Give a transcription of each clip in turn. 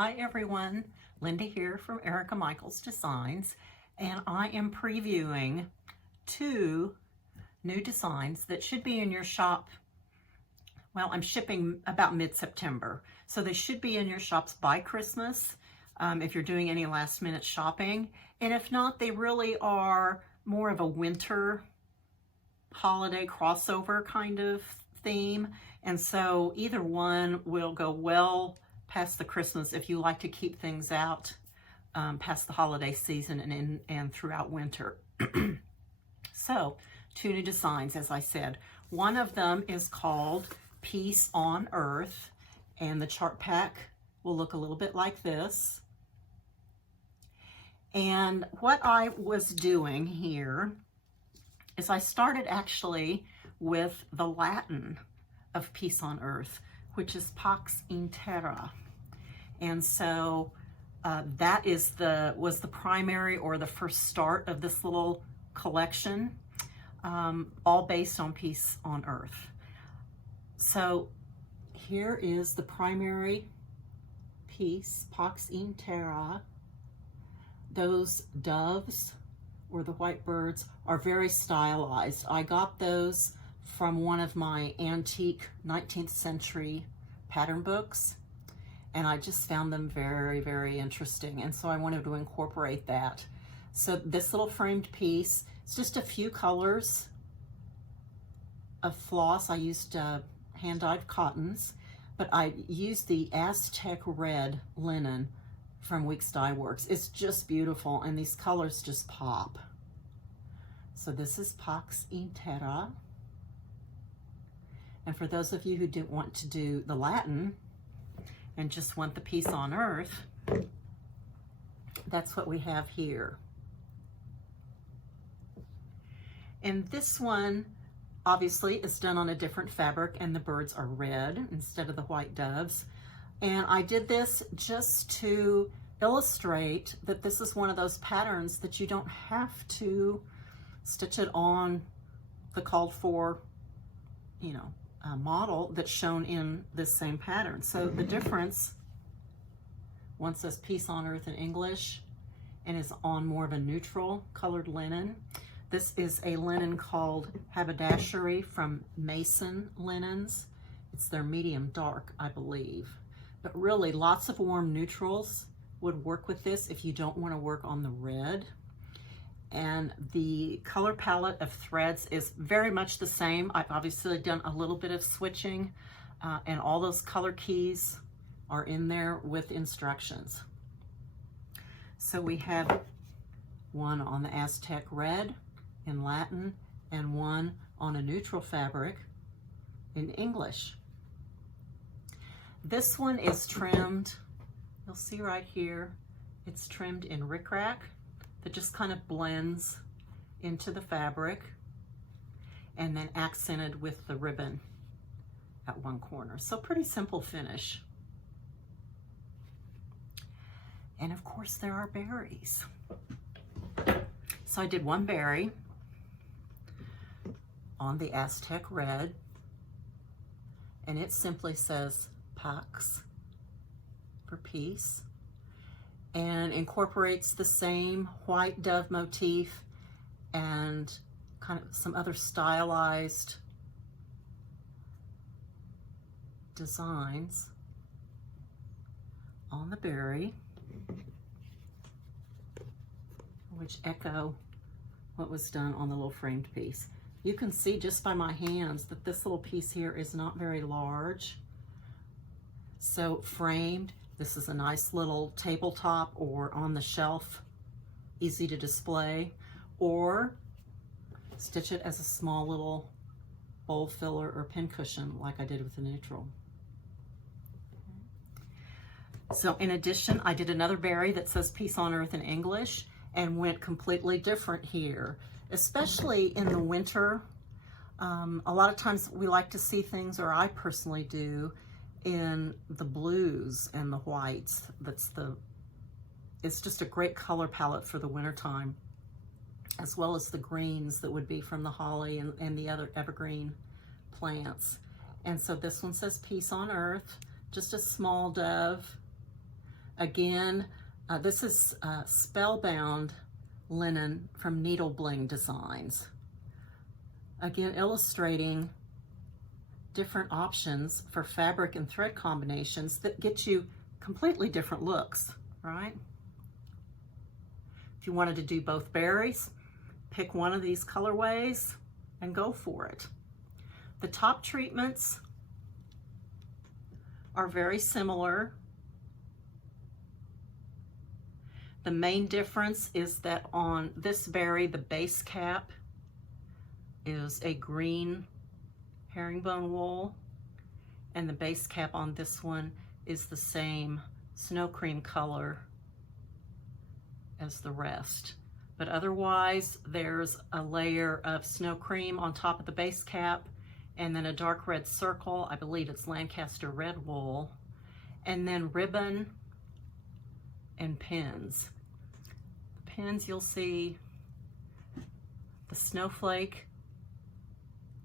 Hi everyone, Linda here from Erica Michaels Designs, and I am previewing two new designs that should be in your shop. Well, I'm shipping about mid-September, so they should be in your shops by Christmas if you're doing any last minute shopping. And if not, they really are more of a winter holiday crossover kind of theme. And so either one will go well past the Christmas if you like to keep things out past the holiday season and throughout winter. So, two new designs, as I said. One of them is called Peace on Earth, and the chart pack will look a little bit like this. And what I was doing here is I started actually with the Latin of Peace on Earth, which is Pax in Terra. And so that was the primary or the first start of this little collection, all based on Peace on Earth. So here is the primary piece, Pax in Terra. Those doves or the white birds are very stylized. I got those from one of my antique 19th century pattern books, and I just found them very, very interesting, and so I wanted to incorporate that. So this little framed piece, it's just a few colors of floss. I used hand-dyed cottons, but I used the Aztec red linen from Weeks Dye Works. It's just beautiful, and these colors just pop. So this is Pax in Terra. And for those of you who didn't want to do the Latin and just want the Peace on Earth, that's what we have here. And this one obviously is done on a different fabric, and the birds are red instead of the white doves. And I did this just to illustrate that this is one of those patterns that you don't have to stitch it on the called for, model that's shown in this same pattern. So the difference, one says Peace on Earth in English and is on more of a neutral colored linen. This is a linen called Haberdashery from Mason Linens. It's their medium dark, I believe. But really, lots of warm neutrals would work with this if you don't want to work on the red. And the color palette of threads is very much the same. I've obviously done a little bit of switching, and all those color keys are in there with instructions. So we have one on the Aztec red in Latin and one on a neutral fabric in English. This one is trimmed, you'll see right here, it's trimmed in rickrack that just kind of blends into the fabric and then accented with the ribbon at one corner. So pretty simple finish. And of course there are berries. So I did one berry on the Aztec red, and it simply says Pax for peace, and incorporates the same white dove motif and kind of some other stylized designs on the berry, which echo what was done on the little framed piece. You can see just by my hands that this little piece here is not very large. So framed, this is a nice little tabletop or on the shelf, easy to display, or stitch it as a small little bowl filler or pin cushion like I did with the neutral. So in addition, I did another berry that says Peace on Earth in English and went completely different here, especially in the winter. A lot of times we like to see things, or I personally do, in the blues and the whites. It's just a great color palette for the winter time, as well as the greens that would be from the holly and the other evergreen plants. And so this one says Peace on Earth, just a small dove, Again, this is Spellbound linen from Needle Bling Designs. Again, illustrating different options for fabric and thread combinations that get you completely different looks, right? If you wanted to do both berries, pick one of these colorways and go for it. The top treatments are very similar. The main difference is that on this berry, the base cap is a green herringbone wool, and the base cap on this one is the same snow cream color as the rest. But otherwise, there's a layer of snow cream on top of the base cap, and then a dark red circle, I believe it's Lancaster red wool, and then ribbon and pins. The pins, you'll see the snowflake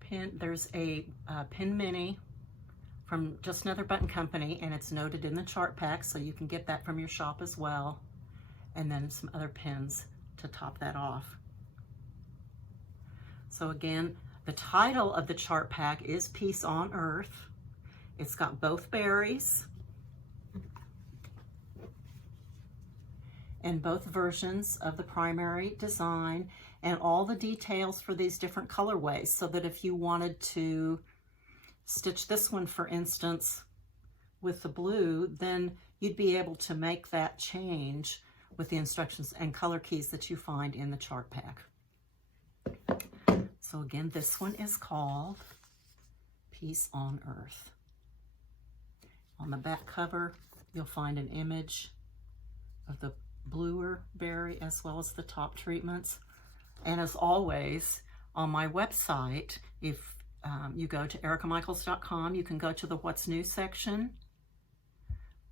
pin. There's a pin mini from Just Another Button Company, and it's noted in the chart pack, so you can get that from your shop as well. And then some other pins to top that off. So again, the title of the chart pack is Peace on Earth. It's got both berries and both versions of the primary design and all the details for these different colorways, so that if you wanted to stitch this one, for instance, with the blue, then you'd be able to make that change with the instructions and color keys that you find in the chart pack. So again, this one is called Peace on Earth. On the back cover, you'll find an image of the bluer berry as well as the top treatments. And as always, on my website, if you go to ericamichaels.com, you can go to the What's New section,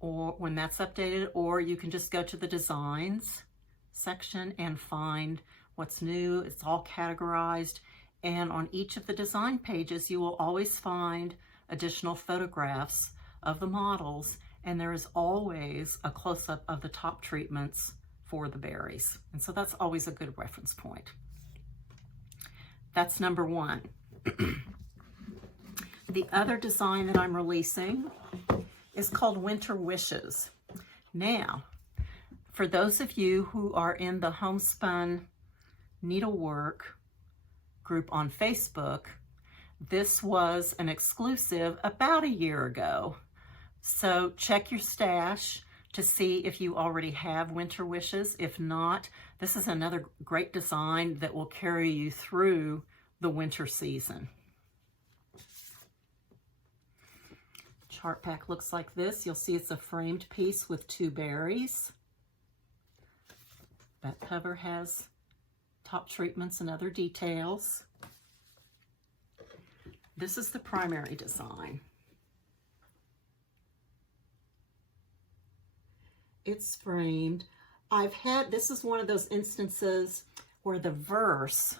or when that's updated, or you can just go to the Designs section and find what's new. It's all categorized, and on each of the design pages, you will always find additional photographs of the models, and there is always a close-up of the top treatments for the berries. And so that's always a good reference point. That's number one. The other design that I'm releasing is called Winter Wishes. Now, for those of you who are in the Homespun Needlework group on Facebook, this was an exclusive about a year ago. So check your stash to see if you already have Winter Wishes. If not, this is another great design that will carry you through the winter season. Chart pack looks like this. You'll see it's a framed piece with two berries. That cover has top treatments and other details. This is the primary design. It's framed. This is one of those instances where the verse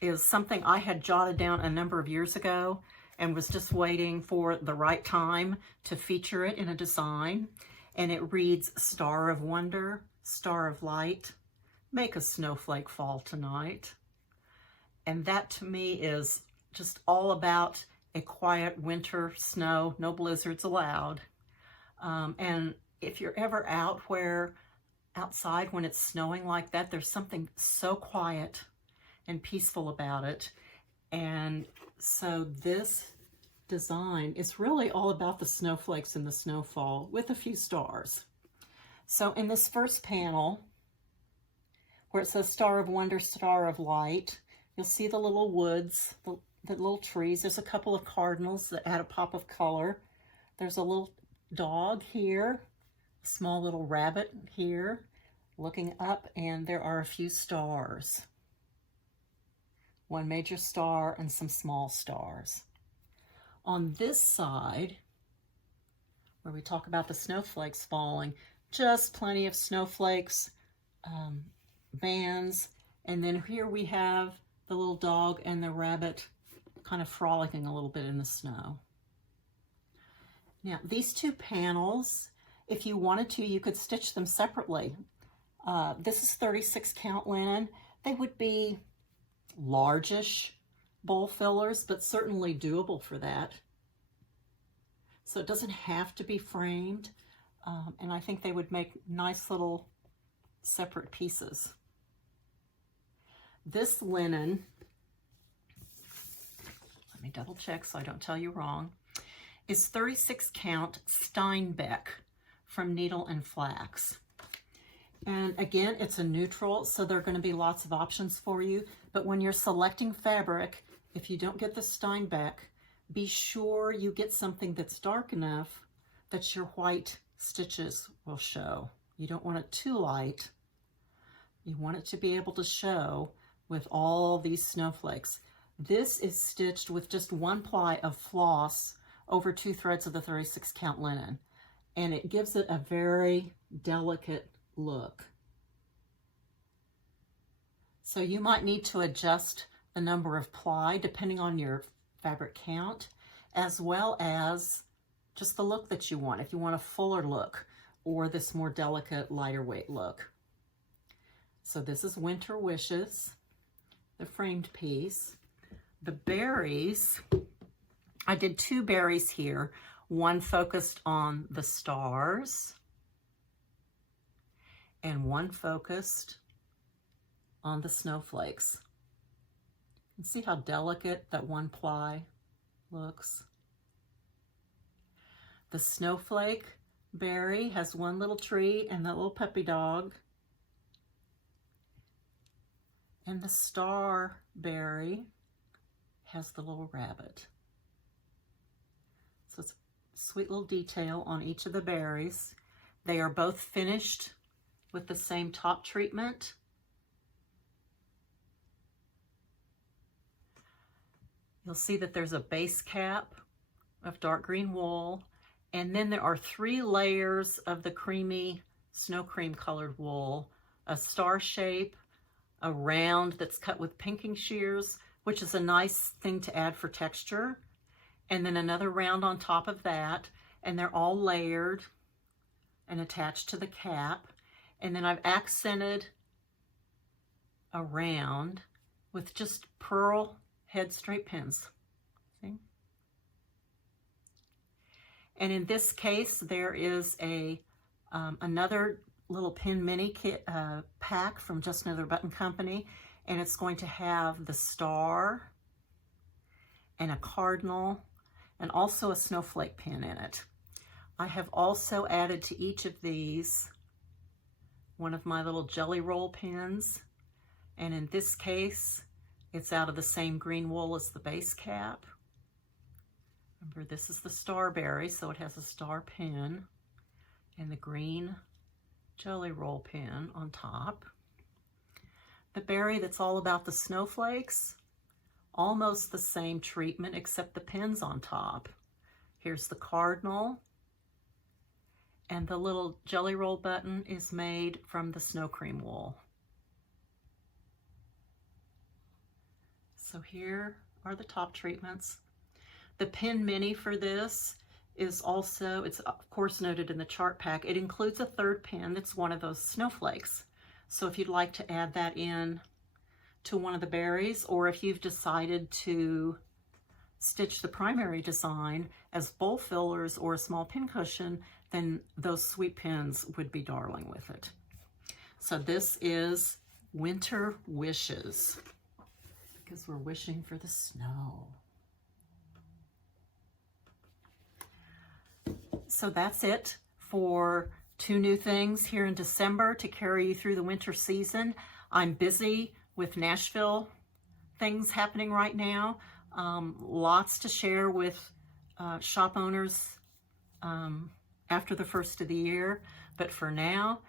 is something I had jotted down a number of years ago and was just waiting for the right time to feature it in a design. And it reads, "Star of wonder, star of light, make a snowflake fall tonight." And that to me is just all about a quiet winter snow, no blizzards allowed. And if you're ever outside when it's snowing like that, there's something so quiet and peaceful about it. And so this design is really all about the snowflakes and the snowfall with a few stars. So in this first panel, where it says Star of Wonder, Star of Light, you'll see the little woods, the little trees. There's a couple of cardinals that add a pop of color. There's a little dog here, a small little rabbit here, looking up, and there are a few stars. One major star and some small stars. On this side, where we talk about the snowflakes falling, just plenty of snowflakes, bands, and then here we have the little dog and the rabbit kind of frolicking a little bit in the snow. Now, these two panels, If you wanted to, you could stitch them separately. This is 36 count linen. They would be largish bowl fillers, but certainly doable for that. So it doesn't have to be framed. And I think they would make nice little separate pieces. This linen, let me double check so I don't tell you wrong, is 36 count Steinbeck from Needle and Flax. And again, it's a neutral, so there are going to be lots of options for you. But when you're selecting fabric, if you don't get the Steinbeck, be sure you get something that's dark enough that your white stitches will show. You don't want it too light. You want it to be able to show with all these snowflakes. This is stitched with just one ply of floss over 2 threads of the 36 count linen. And it gives it a very delicate look. So you might need to adjust the number of ply depending on your fabric count, as well as just the look that you want. If you want a fuller look or this more delicate, lighter weight look. So this is Winter Wishes, the framed piece. The berries, I did 2 berries here. One focused on the stars and one focused on the snowflakes. You can see how delicate that one ply looks. The snowflake berry has one little tree and that little puppy dog. And the star berry has the little rabbit. So it's a sweet little detail on each of the berries. They are both finished with the same top treatment. You'll see that there's a base cap of dark green wool, and then there are 3 layers of the creamy snow cream colored wool, a star shape, a round that's cut with pinking shears, which is a nice thing to add for texture, and then another round on top of that, and they're all layered and attached to the cap. And then I've accented a round with just pearl head straight pins. See? And in this case, there is a another little pin mini kit pack from Just Another Button Company, and it's going to have the star and a cardinal and also a snowflake pin in it. I have also added to each of these one of my little jelly roll pins, and in this case it's out of the same green wool as the base cap. Remember, this is the starberry, so it has a star pin and the green jelly roll pin on top. The berry that's all about the snowflakes, almost the same treatment except the pins on top. Here's the cardinal, and the little jelly roll button is made from the snow cream wool. So here are the top treatments. The pin mini for this is also, it's of course noted in the chart pack, it includes a 3rd pin that's one of those snowflakes. So if you'd like to add that in to one of the berries, or if you've decided to stitch the primary design as bowl fillers or a small pin cushion, then those sweet pins would be darling with it. So this is Winter Wishes, because we're wishing for the snow. So that's it for 2 new things here in December to carry you through the winter season. I'm busy with Nashville things happening right now. Lots to share with shop owners after the first of the year. But for now,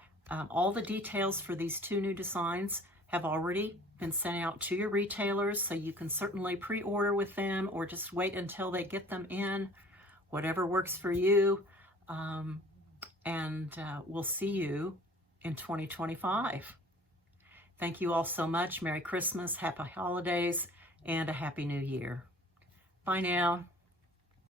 all the details for these 2 new designs have already been sent out to your retailers, so you can certainly pre-order with them or just wait until they get them in, whatever works for you. We'll see you in 2025. Thank you all so much. Merry Christmas, Happy Holidays, and a Happy New Year. Bye now.